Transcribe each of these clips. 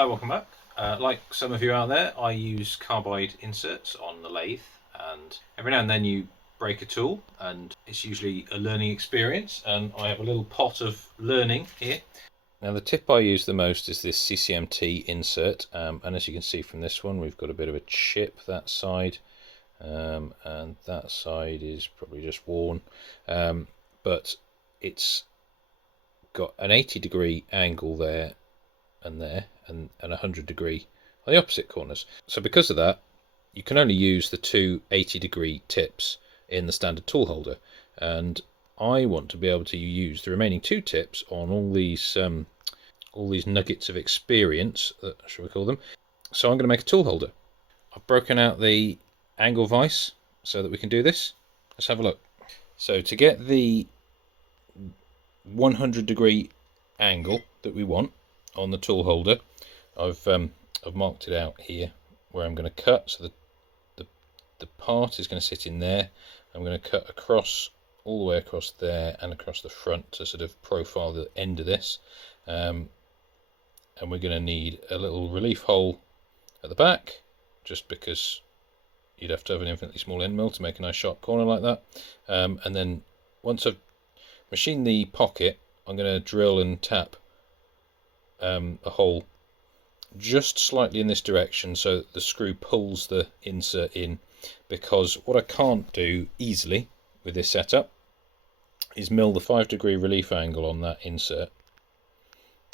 Hi, welcome back. Like some of you out there, I use carbide inserts on the lathe, and every now and then you break a tool, and it's usually a learning experience, and I have a little pot of learning here. Now the tip I use the most is this CCMT insert, and as you can see from this one, we've got a bit of a chip that side, and that side is probably just worn, but it's got an 80-degree angle there and there, and a 100-degree on the opposite corners. So because of that, you can only use the two 80-degree tips in the standard tool holder, and I want to be able to use the remaining two tips on all these nuggets of experience, shall we call them. So I'm going to make a tool holder. I've broken out the angle vise so that we can do this. Let's have a look. So to get the 100-degree angle that we want on the tool holder, I've marked it out here where I'm going to cut. So the part is going to sit in there. I'm going to cut across, all the way across there and across the front to sort of profile the end of this, and we're going to need a little relief hole at the back, just because you'd have to have an infinitely small end mill to make a nice sharp corner like that. And then once I've machined the pocket, I'm going to drill and tap a hole just slightly in this direction so that the screw pulls the insert in, because what I can't do easily with this setup is mill the 5-degree relief angle on that insert,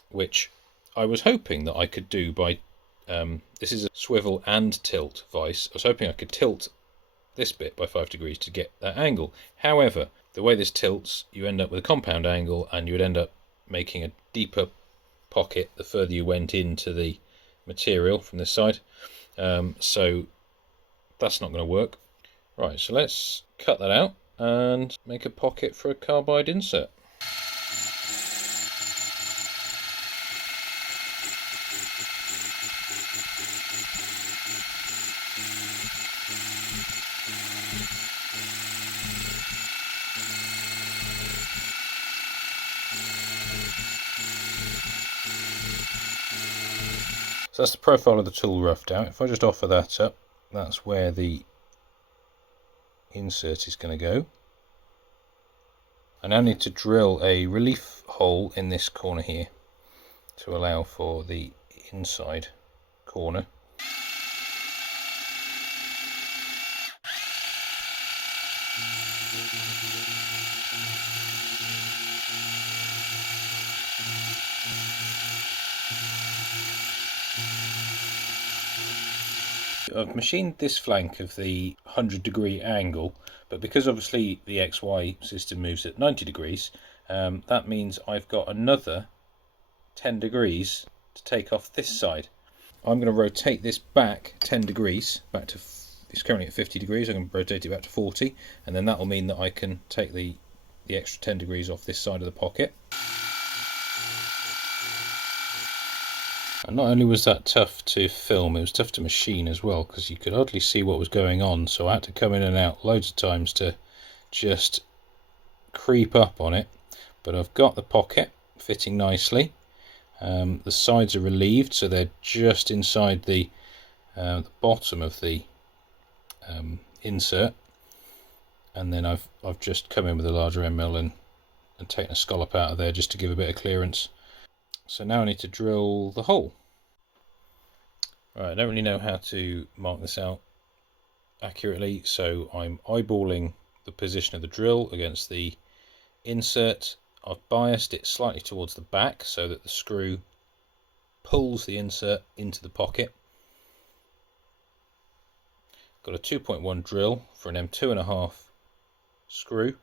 which I was hoping that I could do by this is a swivel and tilt vise. I was hoping I could tilt this bit by 5 degrees to get that angle. However, the way this tilts, you end up with a compound angle, and you would end up making a deeper pocket the further you went into the material from this side, so that's not going to work. Right, so let's cut that out and make a pocket for a carbide insert. So that's the profile of the tool roughed out. If I just offer that up, that's where the insert is going to go. I now need to drill a relief hole in this corner here to allow for the inside corner. I've machined this flank of the 100-degree angle, but because obviously the XY system moves at 90 degrees, that means I've got another 10 degrees to take off this side. I'm going to rotate this back 10 degrees, back to, it's currently at 50 degrees, I'm going to rotate it back to 40, and then that will mean that I can take the extra 10 degrees off this side of the pocket. And not only was that tough to film, it was tough to machine as well, because you could hardly see what was going on, so I had to come in and out loads of times to just creep up on it. But I've got the pocket fitting nicely. The sides are relieved, so they're just inside the bottom of the insert, and then I've just come in with a larger end mill and taken a scallop out of there just to give a bit of clearance. So now I need to drill the hole. Right, I don't really know how to mark this out accurately, so I'm eyeballing the position of the drill against the insert. I've biased it slightly towards the back so that the screw pulls the insert into the pocket. Got a 2.1 drill for an M2.5 screw.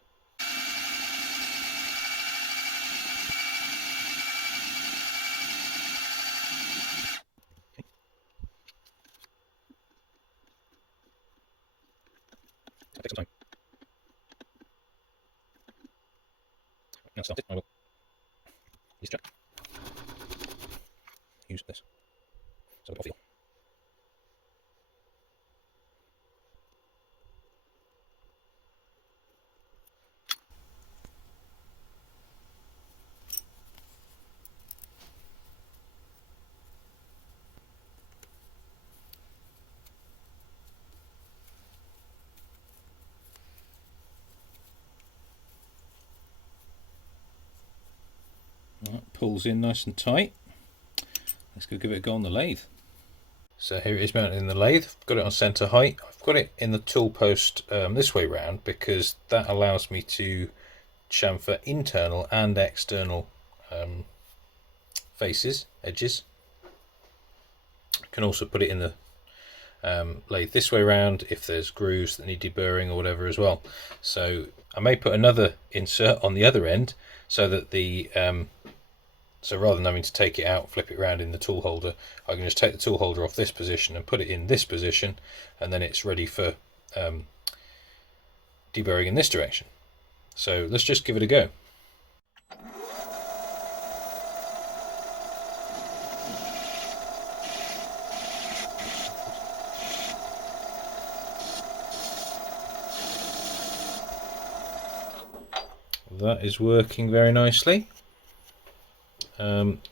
Take some time. Now started, I will use this. So I'll feel. pulls in nice and tight. Let's go give it a go on the lathe. So here it is mounted in the lathe. I've got it on centre height. I've got it in the tool post this way round because that allows me to chamfer internal and external faces, edges. I can also put it in the lathe this way round if there's grooves that need deburring or whatever as well. So I may put another insert on the other end so that the so rather than having to take it out, flip it around in the tool holder, I can just take the tool holder off this position and put it in this position, and then it's ready for deburring in this direction. So let's just give it a go. That is working very nicely.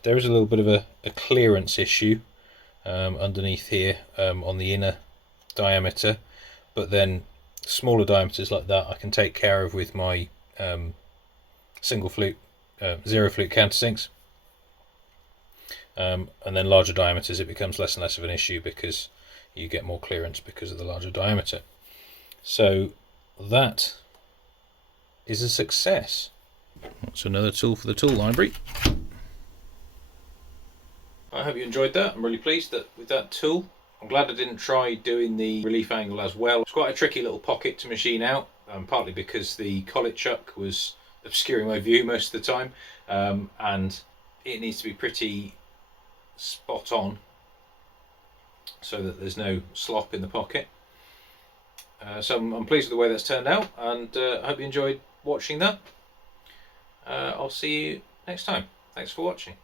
There is a little bit of a clearance issue underneath here on the inner diameter, but then smaller diameters like that I can take care of with my single flute, zero flute countersinks, and then larger diameters it becomes less and less of an issue because you get more clearance because of the larger diameter. So that is a success. That's another tool for the tool library. I hope you enjoyed that. I'm really pleased with that tool. I'm glad I didn't try doing the relief angle as well. It's quite a tricky little pocket to machine out, partly because the collet chuck was obscuring my view most of the time, and it needs to be pretty spot on so that there's no slop in the pocket. So I'm pleased with the way that's turned out, and I hope you enjoyed watching that. I'll see you next time. Thanks for watching.